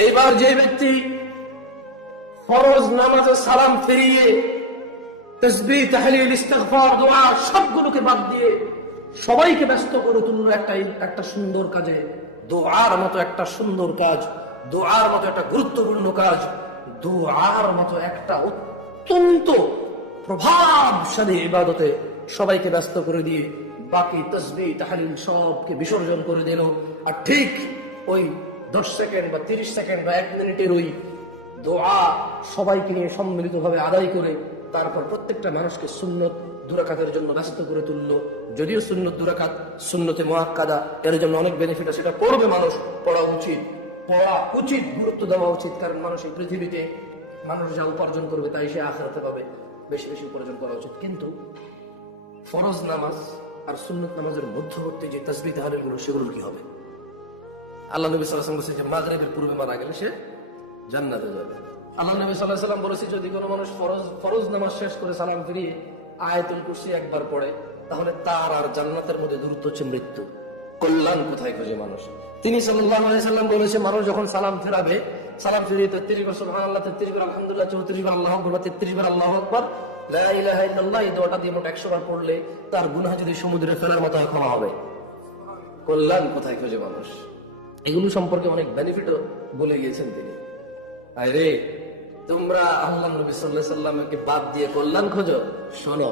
এইবার যে ব্যক্তি ফরজ নামাজে সালাম ফিরিয়ে সবগুলোকে বাদ দিয়ে সবাইকে ব্যস্ত করে তুললো একটা একটা সুন্দর কাজে। দোয়ার মতো একটা সুন্দর কাজ, দোয়ার মতো একটা গুরুত্বপূর্ণ কাজ, দোয়ার মতো একটা অত্যন্ত প্রভাবশালী ইবাদতে সবাইকে ব্যস্ত করে দিয়ে বাকি তসবি, তাহলিল সবকে বিসর্জন করে দিল। আর ঠিক ওই দশ সেকেন্ড বা তিরিশ সেকেন্ড বা এক মিনিটের ওই দোয়া সবাইকে নিয়ে সম্মিলিতভাবে আদায় করে তারপর প্রত্যেকটা মানুষকে সুন্নত দুরাকাতের জন্য ব্যস্ত করে তুললো। যদিও সুন্নত দুরাকাত সুন্নতে মহাক্কাদা এর জন্য অনেক বেনিফিট আছে, সেটা পড়বে মানুষ, পড়া উচিত। পড়া উচিত, গুরুত্ব দেওয়া উচিত, কারণ মানুষ এই পৃথিবীতে মানুষ যা উপার্জন করবে তাই সে আখেরাতে পাবে, বেশি বেশি উপার্জন করা উচিত। কিন্তু ফরজ নামাজ আর সুন্নত নামাজের মধ্যবর্তী যে তসবি তাহারিগুলো সেগুলো কি হবে? আল্লাহ নবী সাল্লাম বলছে যে মাগরেবের পূর্বে মারা গেলে সে জান্নাতে যাবে। আল্লাহ নবী সাল্লাহ সাল্লাম বলেছে, যদি কোনো মানুষ ফরজ ফরজ নামাজ শেষ করে সালাম ফিরিয়ে আয়াতুল কুরসি একবার পড়ে, তাহলে তার আর জান্নাতের মধ্যে দূরত্ব হচ্ছে মৃত্যু। কল্যাণ কোথায় খুঁজে মানুষ? তিনি সাল্লাম বলেছে, মানুষ যখন সালাম ফেরাবে, সালাম ফিরিয়ে তেত্রিশ বার সুবহান আল্লাহ তেত্রিশ বার, আলহামদুলিল্লাহ, চৌত্রিশ বার, আল্লাহ আকবর, তেত্রিশ বার, আল্লাহ আকবর এই দোয়াটা দিয়ে মোট একশো বার পড়লে তার গুনাহ যদি সমুদ্রে ফেরার মতো ক্ষমা হবে। কল্যাণ কোথায় খুঁজে মানুষ? এগুলো সম্পর্কে অনেক বেনিফিটও বলে গিয়েছেন তিনি। আরে, তোমরা আল্লাহ নবী সাল্লাহ সাল্লামকে বাদ দিয়ে কল্যাণ খোঁজো। শোনো,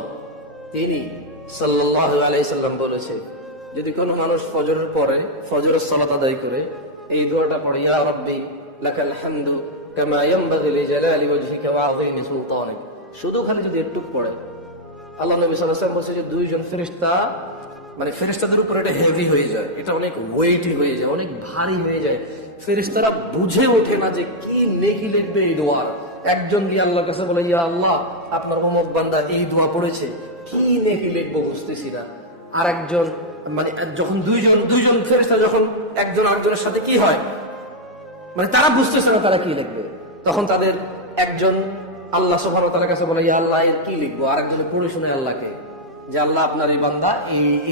তিনি সাল্লাহ আলাইসাল্লাম বলেছে, যদি কোনো মানুষ ফজরের পরে ফজরের সালাত আদায় করে, এই দোয়াটা পড়ে, ইয়া রব্বি, লাকাল হামদু কামা ইয়ানবাগি লিজালালি ওয়াজহিকা ওয়া আযীমি সুলতানিক। শুধু খালি যদি একটু পড়ে। আল্লাহ নবী সাল্লাল্লাহু আলাইহি বলছে যে দুইজন ফেরেশতা মানে ফেরেশতাদের উপর এটা হেভি হয়ে যায়, এটা অনেক ওয়েটি হয়ে যায়, অনেক ভারী হয়ে যায়। ফেরেশতারা বুঝে ওঠে না যে কি নেকি লিখবে এই দোয়া। একজন গিয়ে আল্লাহর কাছে বলে, ইয়া আল্লাহ, আপনার অমুক বান্দা এই দোয়া পড়েছে, কি নেকি লিখব বুঝতেছি না। আর একজন মানে যখন দুইজন দুইজন ফেরেশতা যখন একজন আরেকজনের সাথে কি হয় মানে তারা বুঝতেছে না তারা কি লিখবে। তখন তাদের একজন আল্লাহ সোহান তার কাছে বলে, ইয়া আল্লাহ কি লিখব? আর পড়ে শুনে আল্লাহকে যে আল্লাহ আপনার এই বান্দা,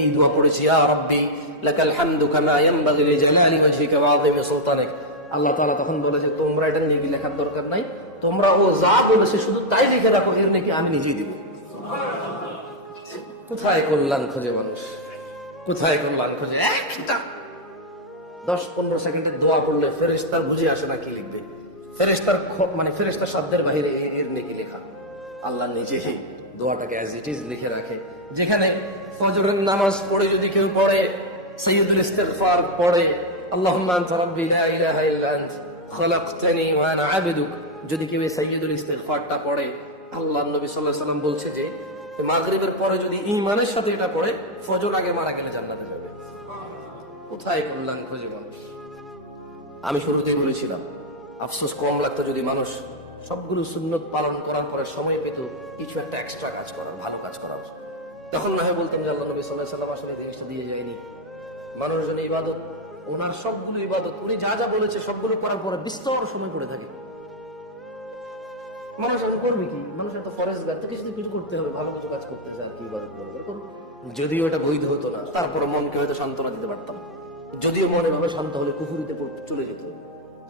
এই দোয়া পড়েছি ইয়া রাব্বি, লাকাল হামদু কামা সুলতানিক। আল্লাহ তাআলা তখন বলে যে, তোমরা এটা নিয়ে লেখার দরকার নাই। তোমরা ও যা বলেছে শুধু তাই লিখে রাখো, এর নাকি আমি নিজেই দিব। কোথায় কল্যাণ খোঁজে মানুষ? কোথায় কল্যাণ খোঁজে? একটা। দশ পনেরো সেকেন্ডের দোয়া পড়লে ফেরেস্তার বুঝে আসে না কি লিখবে। ফেরেস্তার মানে ফেরেস্তার শব্দের বাহিরে এর নেকি লেখা। আল্লাহ নিজে দোয়াটাকে অ্যাজ ইট ইজ লিখে রাখে। যেখানে ফজরের নামাজ পড়ে যদি কেউ পড়ে, সৈয়দুল ইস্তেগফার পড়ে, আল্লাহুম্মা আনতা রাব্বি লা ইলাহা ইল্লা আনত, খলাকতানি ওয়া আনা যদি কেউ এই সৈয়দুল ইস্তেগফারটা পড়ে, আল্লাহ নবী সাল্লাম বলছে যে মাগরিবের পরে যদি সাথে এটা পড়ে, ফজর আগে মারা গেলে জান্নাতে যাবে। কোথায় কল্যাণ খুঁজে মানুষ আমি শুরুতেই বলেছিলাম, আফসোস কম লাগতো যদি মানুষ সবগুলো সুন্নত পালন করার পরে সময় পেত, কিছু একটা এক্সট্রা কাজ করার, ভালো কাজ করার। তখন না হয় বলতাম যে আল্লাহ নবী সাল্লাহ সাল্লাম আসলে জিনিসটা দিয়ে যায়নি। মানুষজন ইবাদত, ওনার সবগুলো ইবাদত, উনি যা যা বলেছে সবগুলো করার পরে বিস্তর সময় পড়ে থাকে। মানুষ এখন করবে কি? মানুষ এত ফরেস্ট গাছ তো কিছু কিছু করতে হবে, ভালো কিছু কাজ করতে চায় আর কি ইবাদত করবে যদিও এটা বৈধ হতো না, তারপরে মনকে হয়তো সান্ত্বনা দিতে পারতাম। যদিও মনে ভাবে শান্ত হলে কুফুরিতে পড়- চলে যেত।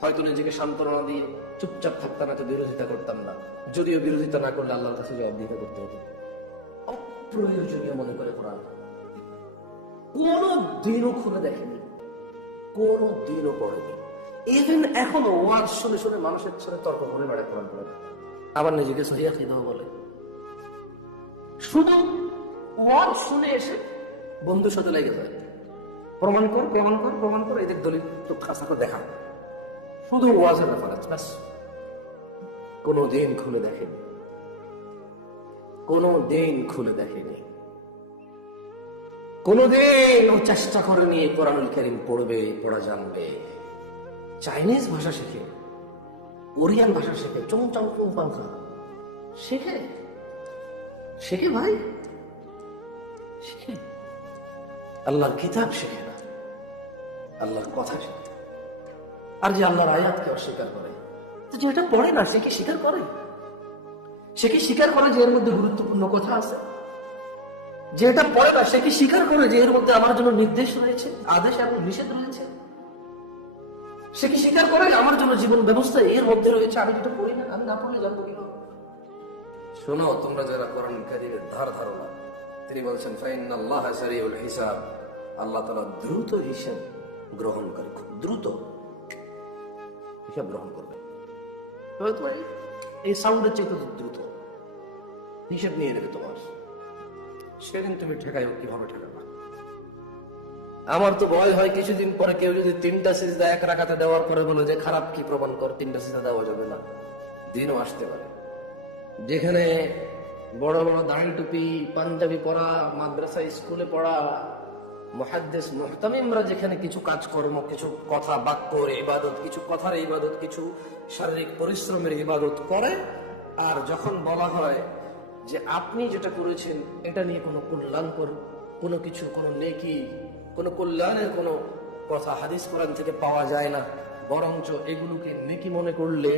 হয়তো নিজেকে সান্ত্বনা দিয়ে চুপচাপ থাকতাম না তো বিরোধিতা করতাম না। যদিও বিরোধিতা না করলে আল্লাহর কাছে জবাব দিতে করতে হতো। অপ্রয়োজনীয় মনে করে কোরআন কোনো দিনও খুলে দেখেনি। কোনো দিনও পড়েনি। ইভেন এখনও ওয়াজ শুনে শুনে মানুষের সাথে তর্ক করে বেড়ায় কোরআন পড়ে। আবার নিজেকে সহিয়া খিদাও বলে। শুধু ওয়াজ শুনে এসে বন্ধুর সাথে লেগে যায়। প্রমাণ কর প্রমাণ কর প্রমাণ কর, এদের দলিল তো খাসা করে দেখা। শুধু ওয়াজের ব্যাপার আছে ব্যাস। কোনো দিন খুলে দেখেনি। কোনো দিন খুলে দেখেনি। কোনোদিন ও চেষ্টা করেনি কোরআনুল করিম পড়বে, পড়া জানবে। চাইনিজ ভাষা শেখে কোরিয়ান ভাষা শেখে চং চং চং পাংখা শেখে? শেখে ভাই? শেখে? আল্লাহর কিতাব শেখে না। আল্লাহর কথা শেখে। আর যে আল্লাহর আয়াতকে অস্বীকার করে। তো যেটা পড়ে না, সে কি স্বীকার করে? সে কি স্বীকার করে যে এর মধ্যে গুরুত্বপূর্ণ কথা আছে? যেটা পড়ে না সে কি স্বীকার করে যে এর মধ্যে আমার জন্য নির্দেশ রয়েছে, আদেশ এবং নিষেধ রয়েছে? সে কি স্বীকার করে আমার জন্য জীবন ব্যবস্থা এর মধ্যে রয়েছে? আমি যেটা পড়ি না, আমি না পড়লে জানব কীভাবে শোনো, তোমরা যারা কোরআন কারিমের ধার ধারণা, তিনি বলছেন ফাইন আল্লাহ সারিউল হিসাব। আল্লাহ তাআলা দ্রুত হিসাব গ্রহণ করে, খুব দ্রুত হিসাব গ্রহণ করবে। এই- সাউন্ডের চেয়ে দ্রুত। হিসাব নিয়ে নেবে তোমার। সেদিন তুমি ঠেকাই কীভাবে ঠেকাবা? আমার তো ভয় হয় কিছুদিন পরে কেউ যদি তিনটা সিজদা এক রাখাতে দেওয়ার পরে বলে যে, খারাপ কি প্রমাণ কর, তিনটা সিজদা দেওয়া যাবে না। দিনও আসতে পারে। যেখানে বড় বড় দাঁড়ি টুপি, পাঞ্জাবি পড়া মাদ্রাসা স্কুলে পড়া মহাদ্দেশ মুহতামিমরা যেখানে কিছু কাজকর্ম, কিছু কথা বাক্যর ইবাদত, কিছু কথার ইবাদত, কিছু শারীরিক পরিশ্রমের ইবাদত করে, আর যখন বলা হয় যে আপনি যেটা করেছেন, এটা নিয়ে কোনো কল্যাণকর কোনো কিছু কোনো নেকি, কোনো কল্যাণের কোনো কথা হাদিস কোরআন থেকে পাওয়া যায় না। বরঞ্চ এগুলোকে নেকি মনে করলে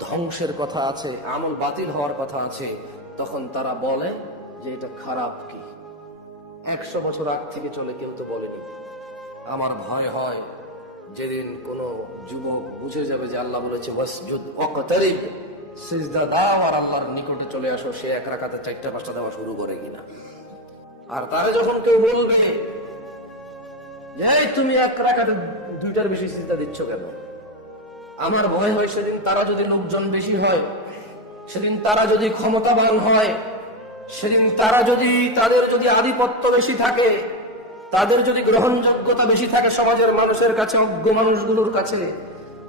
ধ্বংসের কথা আছে, আমল বাতিল হওয়ার কথা আছে। তখন তারা বলে যে এটা খারাপ কি? একশো বছর আগ থেকে চলে কেউ তো বলেনি। আমার ভয় হয় যেদিন কোনো যুবক বুঝে যাবে যে আল্লাহ বলেছে মসজুদ সিজদা দাও আর আল্লাহর নিকটে চলে আসো সে এক রাখাতে চারটা পাঁচটা দেওয়া শুরু করে কিনা। আর তারা যখন কেউ বলবে "এই, তুমি এক রাখাতে দুইটার বেশি দিচ্ছ কেন? আমার ভয় হয় সেদিন তারা যদি লোকজন বেশি হয় সেদিন তারা যদি ক্ষমতাবান হয় সেদিন তারা যদি তাদের যদি আধিপত্য বেশি থাকে তাদের যদি গ্রহণযোগ্যতা বেশি থাকে সমাজের মানুষের কাছে অজ্ঞ মানুষগুলোর কাছে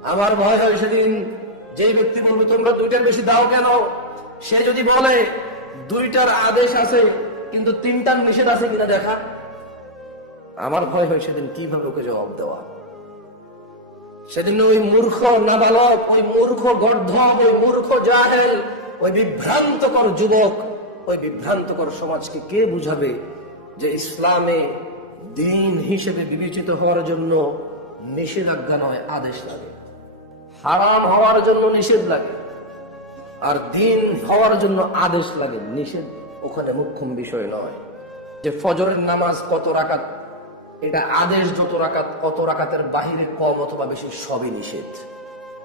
আমার ভয় হয় সেদিন যেই ব্যক্তি বলবে, তোমরা দুইটার বেশি দাও কেন? সে যদি বলে, দুইটার আদেশ আছে, কিন্তু তিনটার নিষেধ আছে কিনা দেখা? আমার ভয় হয় সেদিন কীভাবে ওকে জবাব দেওয়া। সেদিন ওই মূর্খ নাবালক, ওই মূর্খ গর্ধব, ওই মূর্খ জাহেল, ওই বিভ্রান্তকর যুবক, ওই বিভ্রান্তকর সমাজকে কে বুঝাবে যে ইসলামে দিন হিসেবে বিবেচিত হওয়ার জন্য নিষেধাজ্ঞা নয়, আদেশ লাগে? হারাম হওয়ার জন্য নিষেধ লাগে, আর দিন হওয়ার জন্য আদেশ লাগে, নিষেধ। ওখানে মুখ্যম বিষয় নয় যে ফজরের নামাজ কত রাকাত, এটা আদেশ যত রাকাত, কত রাকাতের বাহিরে কম অথবা বেশি সবই নিষেধ।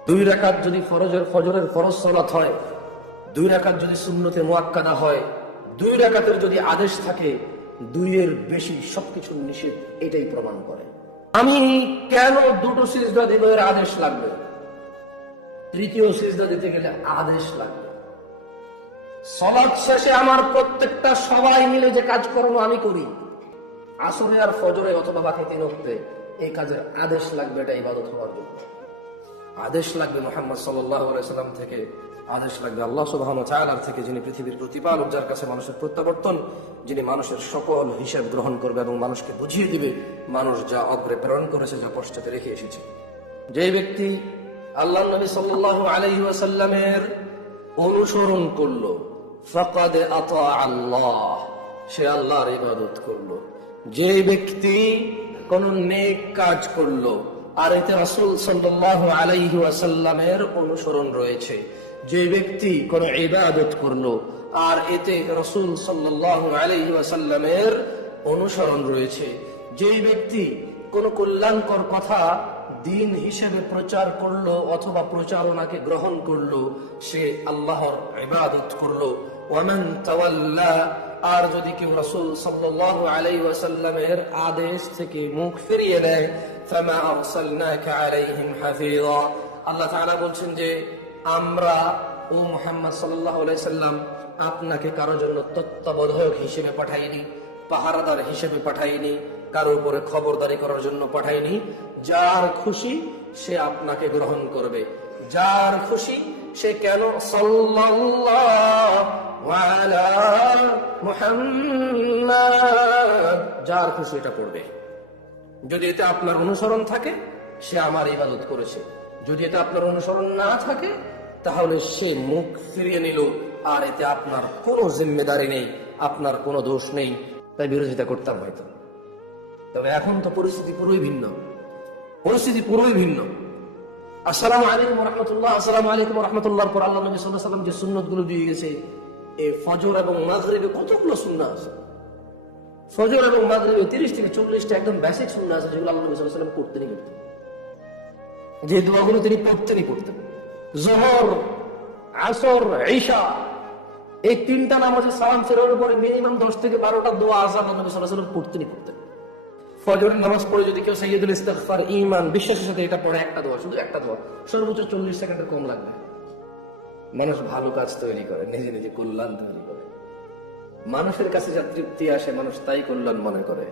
দুই রাকাত যদি ফরজের, ফজরের ফরজ সলাত হয়, দুই রাকাত যদি শূন্যতে মোয়াক্কাদা হয়, দুই রাকাতের যদি আদেশ থাকে, দুইয়ের বেশি সবকিছু নিষেধ, এটাই প্রমাণ করে। আমি কেন দুটো সিজদা দিব এর আদেশ লাগবে? তৃতীয় সিজদা দিতে গেলে আদেশ লাগবে। সলাদ শেষে আমার প্রত্যেকটা সবাই মিলে যে কাজকর্ম আমি করি, আসরে আর ফজরে অথবা বাকি তিন অক্তে এই কাজের আদেশ লাগবে, এটা ইবাদত হওয়ার জন্য। আদেশ লাগবে মোহাম্মদ সাল্লাম থেকে, আদেশ লাগবে আল্লাহ সুবাহ চায়ালার থেকে, যিনি পৃথিবীর প্রতিপালক যার কাছে মানুষের প্রত্যাবর্তন, যিনি মানুষের সকল হিসাব গ্রহণ করবে এবং মানুষকে বুঝিয়ে দিবে, মানুষ যা অগ্রে প্রেরণ করেছে, যা পশ্চাতে রেখে এসেছে। যে ব্যক্তি আল্লাহ নবী সাল্লাহ আলহি ওয়াসাল্লামের অনুসরণ করল। ফাকাদে আতা আল্লাহ, সে আল্লাহর ইবাদত করল। যে ব্যক্তি কোন নেক কাজ করল, আর এতে রাসূল সাল্লাল্লাহু আলাইহি ওয়াসাল্লামের অনুসরণ রয়েছে। যে ব্যক্তি কোন ইবাদত করল, আর এতে রসুল সাল্লাল্লাহু আলাইহি ওয়াসাল্লামের অনুসরণ রয়েছে। যেই ব্যক্তি কোন কল্যাণকর কথা দিন হিসেবে প্রচার করল অথবা প্রচারণাকে গ্রহণ করল, সে আল্লাহর ইবাদত করল। ওয়ামান তাওয়াল্লা, আর যদি কেউ রাসূল সাল্লাল্লাহু আলাইহি ওয়াসাল্লামের আদেশ থেকে মুখ ফিরিয়ে দেয় ফামা আরসালনাকা আলাইহিম হাফিযা। আল্লাহ তাআলা বলছেন যে, আমরা, ও মুহাম্মদ সাল্লাল্লাহু আলাইহি সাল্লাম আপনাকে কারও জন্য তত্ত্বাবধায়ক হিসেবে পাঠাইনি, পাহারাদার হিসেবে পাঠাইনি কারও উপরে খবরদারি করার জন্য পাঠায়নি। যার খুশি সে আপনাকে গ্রহণ করবে। যার খুশি সে কেন? যার খুশি এটা পড়বে। যদি এতে আপনার অনুসরণ থাকে, সে আমার ইবাদত করেছে। যদি এতে আপনার অনুসরণ না থাকে, তাহলে সে মুখ ফিরিয়ে নিল। আর এতে আপনার কোনো জিম্মেদারি নেই, আপনার কোনো দোষ নেই। তাই বিরোধিতা করতাম হয়তো। তবে এখন তো পরিস্থিতি পুরোই ভিন্ন। পরিস্থিতি পুরোই ভিন্ন। আসসালাম আলাইকুম রহমতুল্লাহ, আসসালামু আলাইকুম রহমতুল্লাহর পর আল্লাহ নবী সাল্লাহ সাল্লাম যে সুন্নতগুলো দিয়ে গেছে এই ফজর এবং মাগরিবে কতগুলো সুন্না আছে? ফজর এবং মাগরিবে তিরিশ থেকে চল্লিশটা একদম বেসিক সুন্না আছে যেগুলো আল্লাহ নবী সাল্লাহ সাল্লাম করতেনই করতেন যে দোয়াগুলো তিনি পড়তেনই করতেন জহর, আসর, ঈশা, এই তিনটা নামাজের সালাম ফেরার পরে মিনিমাম দশ থেকে বারোটা দোয়া আজান নবী সাল্লাহ সাল্লাম পড়তেনই পড়তেন। নামাজ পড়ে যদি কেউ ইস্তেগফার, ঈমান, বিশ্বাসের সাথে এটা পড়ে, একটা দোয়া, শুধু একটা দোয়া। সর্বোচ্চ চল্লিশ কম লাগবে। মানুষ ভালো কাজ তৈরি করে, নিজে নিজে কল্যাণ তৈরি করে। মানুষের কাছে যা তৃপ্তি আসে, মানুষ তাই কল্যাণ মনে করে।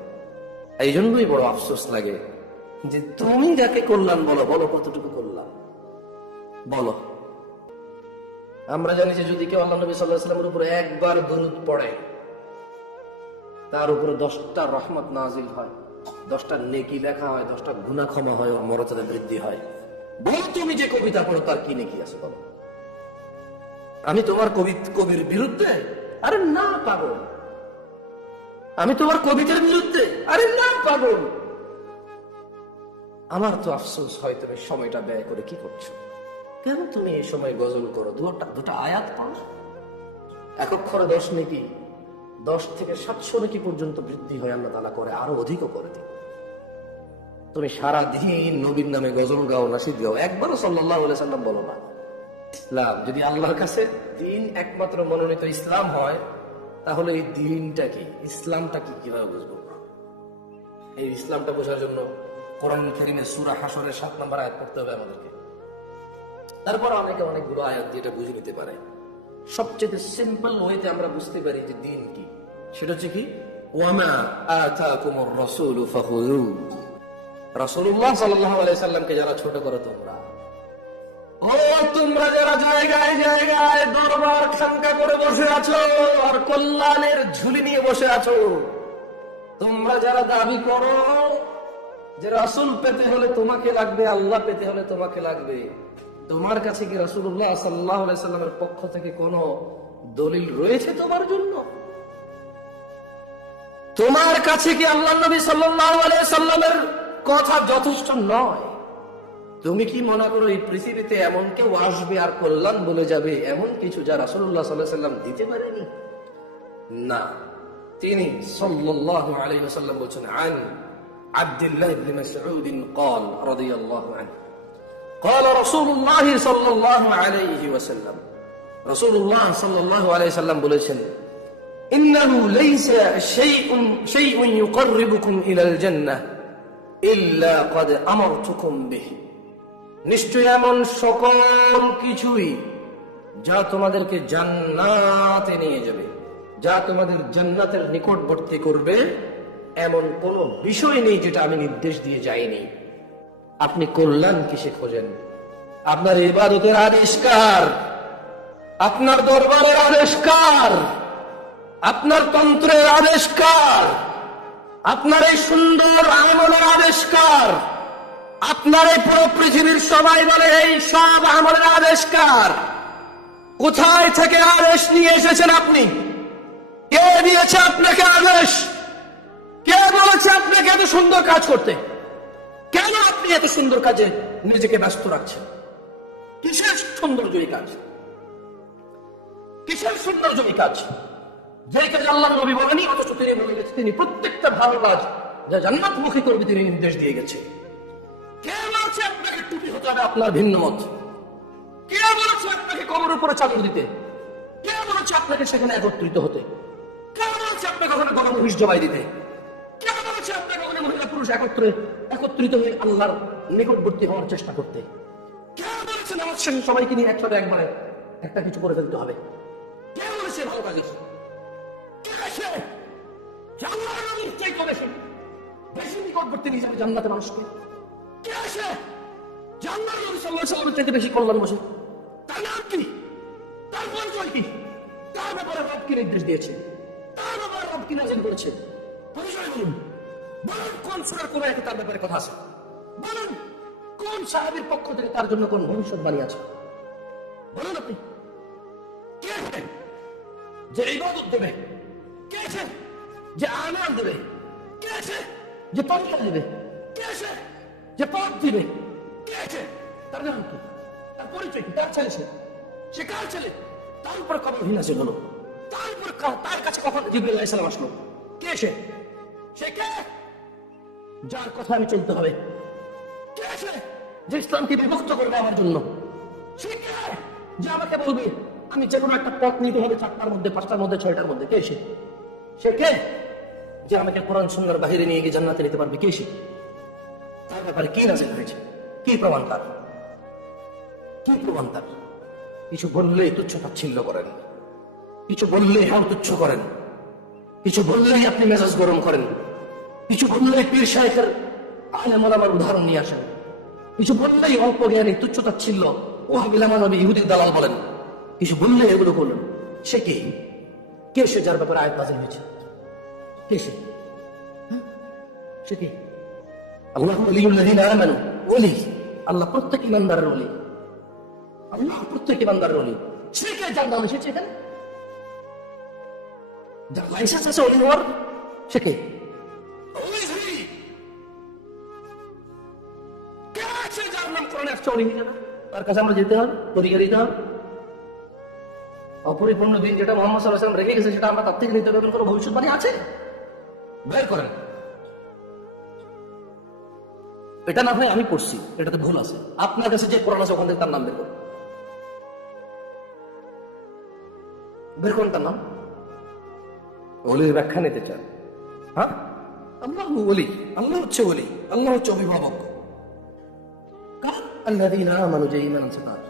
এই জন্যই বড় আফসোস লাগে যে তুমি যাকে কল্যাণ বলো বলো কতটুকু কল্যাণ? বলো। আমরা জানি যে যদি কেউ আল্লাহ নবী সাল্লাহ সাল্লামের উপরে একবার দরুদ পড়ে, তার উপরে দশটা রহমত নাজিল হয়। দশটা নেকি লেখা হয়, দশটা গুণা ক্ষমা হয় ওর মর্যাদা বৃদ্ধি হয়। বলো তুমি যে কবিতা পড়ো, তার কি নেকি আছে বলো? আমি তোমার কবি, কবির বিরুদ্ধে? আরে না, পাগল। আমি তোমার কবিতার বিরুদ্ধে? আরে না, পাগল। আমার তো আফসোস হয় তুমি সময়টা ব্যয় করে কি করছ। কেন তুমি এই সময় গজল করো? দুটা দুটা আয়াত পড়ো। এক অক্ষরে দশ নাকি। দশ থেকে সাতশো নাকি পর্যন্ত বৃদ্ধি হয় আল্লাহ তালা করে, আরও অধিকও করে দিন। তুমি সারা দিন নবীর নামে গজল গাও, নাসিদ গাও, একবারও সাল্লাহ সাল্লাম বলো না। ইসলাম যদি আল্লাহর কাছে দিন একমাত্র মনোনীত ইসলাম হয়, তাহলে এই দিনটা কি, ইসলামটা কি কীভাবে বুঝব? এই ইসলামটা বোঝার জন্য কোরআন করিমে সুরা হাসরের সাত নম্বর আয়াত পড়তে হবে আমাদেরকে। তারপর অনেকে অনেকগুলো আয়াত দিয়ে এটা বুঝে নিতে পারে। সবচেয়ে সিম্পল ওয়েতে আমরা বুঝতে পারি যে দিন কি। সেটা হচ্ছে কি? ওয়ামা আতাকুমুর রাসূলু ফাখুযু। রাসূলুল্লাহ সাল্লাল্লাহু আলাইহি সাল্লামকে যারা ছোট করো তোমরা। ও, তোমরা যারা জায়গায় জায়গায় দরবার করে বসে আছো আর কল্যাণের ঝুলি নিয়ে বসে আছো, তোমরা যারা দাবি করো যে রাসূল পেতে হলে তোমাকে লাগবে, আল্লাহ পেতে হলে তোমাকে লাগবে, তোমার কাছে কি রাসূলুল্লাহ সাল্লাল্লাহু আলাইহি সাল্লামের পক্ষ থেকে কোনো দলিল রয়েছে তোমার জন্য? তোমার কাছে কি আল্লাহ নবী সাল্লাল্লাহু আলাইহি সাল্লামের কথা যথেষ্ট নয় তুমি কি মনে করো এই পৃথিবীতে এমন কেউ আসবে আর কল্যাণ বলে যাবে এমন কিছু যা রাসূলুল্লাহ সাল্লাল্লাহু আলাইহি সাল্লাম দিতে পারেনি না তিনি সাল্লাল্লাহু আলাইহি ওয়াসাল্লাম বলছেন আন আব্দুল্লাহ ইবনে মাসউদ قال رضي الله عنه قال رسول الله صلى الله عليه وسلم رسول الله صلى الله عليه وسلم বলেছেন إنه ليس شيء شيء يقربكم إلى الجنة إلا قد أمرتكم به নিশ্চয় এমন সকল কিছুই যা তোমাদেরকে জান্নাতে নিয়ে যাবে যা তোমাদের জান্নাতের নিকটবর্তী করবে এমন কোনো বিষয় নেই যেটা আমি নির্দেশ দিয়ে যাইনি আপনি কল্যাণ কিসে খোঁজেন আপনার ইবাদতের আবিষ্কার আপনার দরবারের আবিষ্কার আপনার তন্ত্রের আবিষ্কার, আপনার এই সুন্দর আমলের আবিষ্কার, আপনার এই পুরো পৃথিবীর সবাই বলে, এই সব আমলের আবিষ্কার। কোথায় থেকে আদেশ নিয়ে এসেছেন আপনি? কে দিয়েছে আপনাকে আদেশ? কে বলেছে আপনাকে এত সুন্দর কাজ করতে? কেন আপনি এত সুন্দর কাজে নিজেকে ব্যস্ত রাখছেন? কিসের সৌন্দর্য কাজ? কিসের সৌন্দর্য এই কাজ? যে নবী বলেনি, অথচ তিনি বলে গেছে, তিনি প্রত্যেকটা ভালো যা জান্নাতমুখী করবে তিনি নির্দেশ দিয়ে গেছে। কে বলছে আপনাকে টুপি হতে হবে? আপনার ভিন্ন মত। কে বলেছে আপনাকে কবর উপরে চাদর দিতে? কে বলেছে আপনাকে সেখানে একত্রিত হতে? কে বলেছে আপনাকে ওখানে মহিষ জবাই দিতে? কে বলেছে আপনাকে ওখানে মহিলা পুরুষ একত্রে একত্রিত হয়ে আল্লাহর নিকটবর্তী হওয়ার চেষ্টা করতে? কে বলেছে নামাজ শেষে সবাইকে নিয়ে একসাথে একবারে একটা কিছু করে ফেলতে হবে? কে বলেছে ভালো কাজ? কে আল্লাহর বেশি নিয়ে যাবে জান্নাতে মানুষকে। কে যে আল্লাহর নবী আলাইহি ওয়াসাল্লামের থেকে বেশি কল্যাণ বসে তার নাম কি? তার পরিচয় কি? তার ব্যাপারে রব কি নির্দেশ দিয়েছে। তার ব্যাপারে রব কি নাজিল করেছে? পরিচয় বলুন। বলুন, কোন সুরার কোন আয়াতে তার ব্যাপারে কথা আছে? বলুন, কোন সাহাবীর পক্ষ থেকে তার জন্য কোন ভবিষ্যৎবাণী আছে? বলুন আপনি। কে যে ইবাদত দেবে। যে তরিকা দেবে যে পথ দিবে। তার নাম কি? তার পরিচয় কি? তার ছেলে সে। সে কার ছেলে? তার উপর তার উপর তার কাছে কখন জিবরিল আসলো? কে সে? সে কে? যার কথা আমি চলতে হবে। কে আছে যে ইসলামকে বিভক্ত করবে আমার জন্য। সে কে? যে আমাকে বলবে আমি যে কোনো একটা পথ নিতে হবে চারটার মধ্যে পাঁচটার মধ্যে ছয়টার মধ্যে। কে সে? সে কে? যে আমাকে কোরআন সুন্দর বাহিরে নিয়ে গিয়ে জান্নাতে নিতে পারবে কে সে? তার ব্যাপারে কি নাজিল হয়েছে? কি প্রমাণ তার? কি প্রমাণ তার? কিছু বললেই তুচ্ছ তাচ্ছিল্য করেন। কিছু বললেই হাও তুচ্ছ করেন। কিছু বললেই আপনি মেজাজ গরম করেন। কিছু বললেই পীর শাহেখের আলেম আমার উদাহরণ নিয়ে আসেন। কিছু বললেই অল্প জ্ঞানী, তুচ্ছ তাচ্ছিল্য ও হাবিলামান আমি ইহুদির দালাল বলেন। কিছু বললে এগুলো করলেন সে কে? কে সে যার ব্যাপারে আয়াত নাজিল হয়েছে? সে হ্যাঁ? সে কে? আল্লাহ ওলিউল্লাযিনা আমানু। ওলি। আল্লাহ প্রত্যেক ইমানদারের ওলি। আল্লাহ প্রত্যেক ইমানদারের সে আছে ওলি হওয়ার? সে কে? কাছে আমরা যেতে হবে অপরিপূর্ণ দিন যেটা মোহাম্মদ রেখে গেছে, সেটা আমরা তার নিতে ভবিষ্যৎবাণী আছে? বের করেন। এটা না হয় আমি পড়ছি, এটাতে ভুল আছে। আপনার কাছে যে কোরআন আছে, ওখান থেকে তার নাম বের করুন। বের করুন তার নাম। অলির ব্যাখ্যা নিতে চান। হ্যাঁ? আল্লাহ অলি আল্লাহ হচ্ছে অলি আল্লাহ হচ্ছে অভিভাবক। কার? আল্লাহ যে ইমান আছে তার।